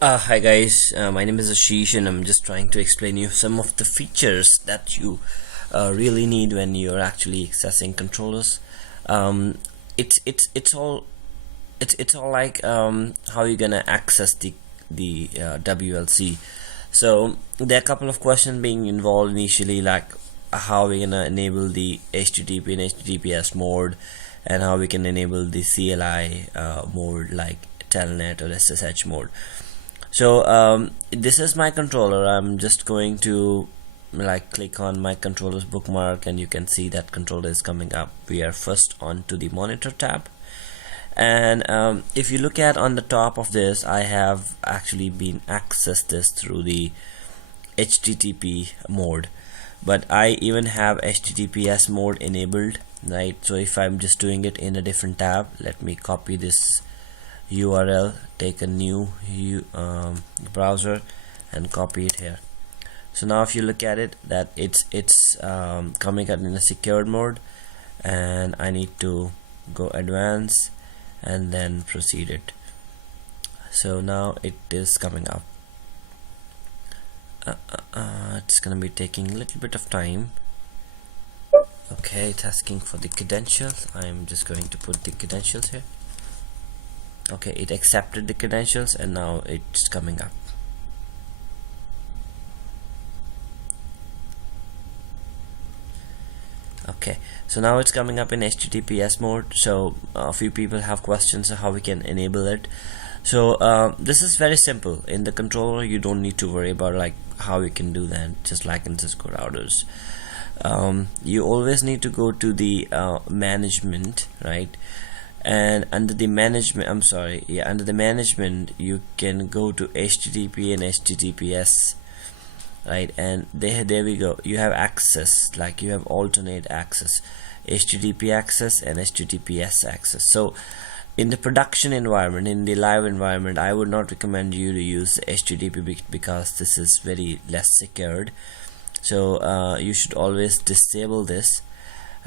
Hi guys, my name is Ashish and I'm just trying to explain you some of the features that you really need when you're actually accessing controllers. Um, it's all like how you're gonna access the WLC. So there are a couple of questions being involved initially, like how we're gonna enable the HTTP and HTTPS mode, and how we can enable the CLI mode like Telnet or SSH mode. So this is my controller. I'm just going to click on my controller's bookmark, and you can see that controller is coming up. We are first on to the monitor tab, and if you look at on the top of this, I have actually been accessed this through the HTTP mode, but I even have HTTPS mode enabled, right? So if I'm just doing it in a different tab, let me copy this URL, take a new browser and copy it here. So now if you look at it, that it's coming out in a secured mode, and I need to go advanced and then proceed it. So now it is coming up. It's gonna be taking a little bit of time. Okay, it's asking for the credentials. I'm just going to put the credentials here. Okay, it accepted the credentials and now it's coming up. Okay, so now it's coming up in HTTPS mode. So a few people have questions on how we can enable it. So this is very simple. In the controller, you don't need to worry about like how you can do that, just like in Cisco routers. You always need to go to the management, right? And under the management, under the management, you can go to HTTP and HTTPS, right? And there we go. You have access, like you have alternate access, HTTP access and HTTPS access. So in the production environment, in the live environment, I would not recommend you to use HTTP because this is very less secured. So you should always disable this,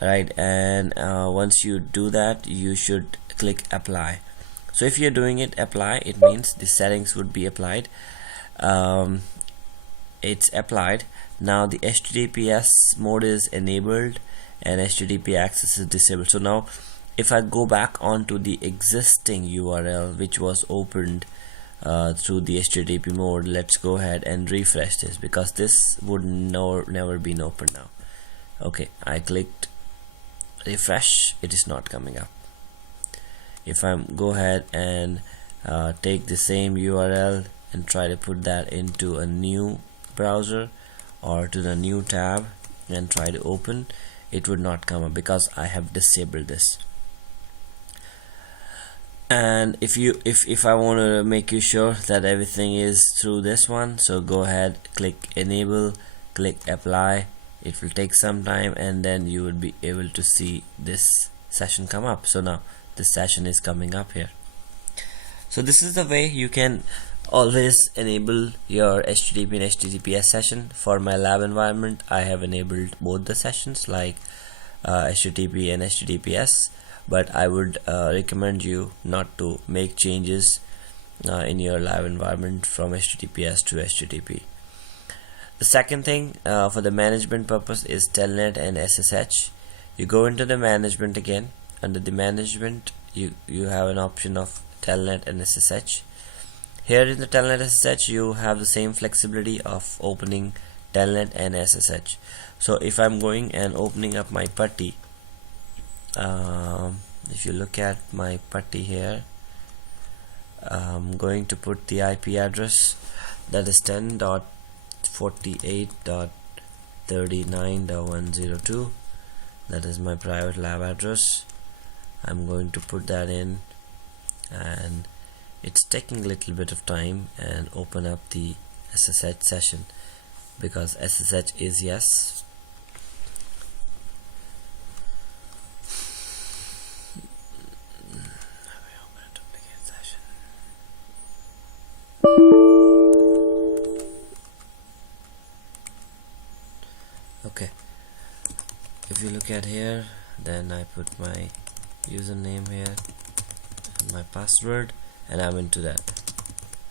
right? And once you do that, you should click apply. So if you're doing it apply, it means the settings would be applied. It's applied. Now the HTTPS mode is enabled and HTTP access is disabled. So now if I go back onto the existing URL which was opened through the HTTP mode, let's go ahead and refresh this, because this would never been opened now. Okay, I clicked refresh, it is not coming up. If I go ahead and take the same URL and try to put that into a new browser or to the new tab and try to open, it would not come up because I have disabled this. And if I want to make you sure that everything is through this one, so go ahead, click enable, click apply. It will take some time and then you will be able to see this session come up. So now this session is coming up here. So this is the way you can always enable your HTTP and HTTPS session. For my lab environment, I have enabled both the sessions, like HTTP and HTTPS, but I would recommend you not to make changes in your live environment from HTTPS to HTTP. The second thing for the management purpose is Telnet and SSH. You go into the management again. Under the management, you have an option of Telnet and SSH. Here in the Telnet SSH, you have the same flexibility of opening Telnet and SSH. So if I'm going and opening up my putty, if you look at my putty here, I'm going to put the IP address, that is 10.48.39.102. that is my private lab address. I'm going to put that in, and it's taking a little bit of time and open up the SSH session, because SSH is yes. Okay, if you look at here, then I put my username here and my password, and I'm into that.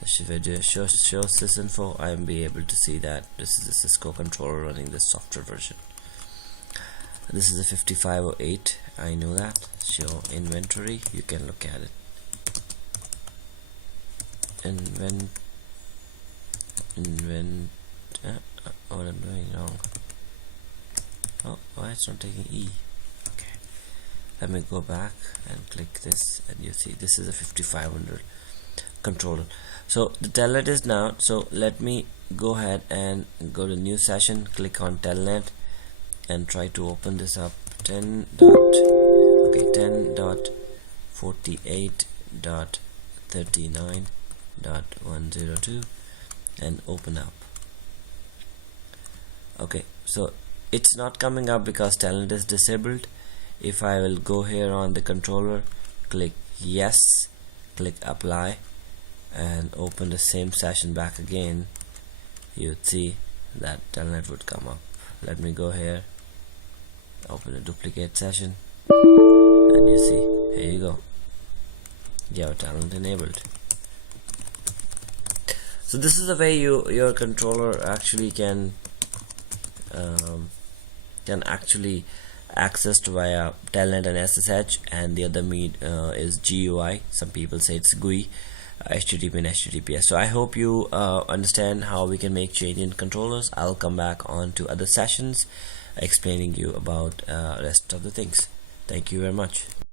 if I shows this info, I will be able to see that this is a Cisco controller running this software version. This is a 5508. I know that. Show inventory. You can look at it. What I'm doing wrong. Oh, why it's not taking E? Okay, let me go back and click this, and you see this is a 5500 controller. So the telnet is now. So let me go ahead and go to new session, click on telnet, and try to open this up. 10.48.39.102 and open up. Okay, so it's not coming up because telnet is disabled. If I will go here on the controller, click yes, click apply, and open the same session back again, you'd see that telnet would come up. Let me go here, open a duplicate session, and you see, here you go, you have telnet enabled. So this is the way your controller actually can actually accessed via telnet and SSH, and the other is GUI. Some people say it's GUI, HTTP and HTTPS. So I hope you understand how we can make change in controllers. I'll come back on to other sessions explaining you about rest of the things. Thank you very much.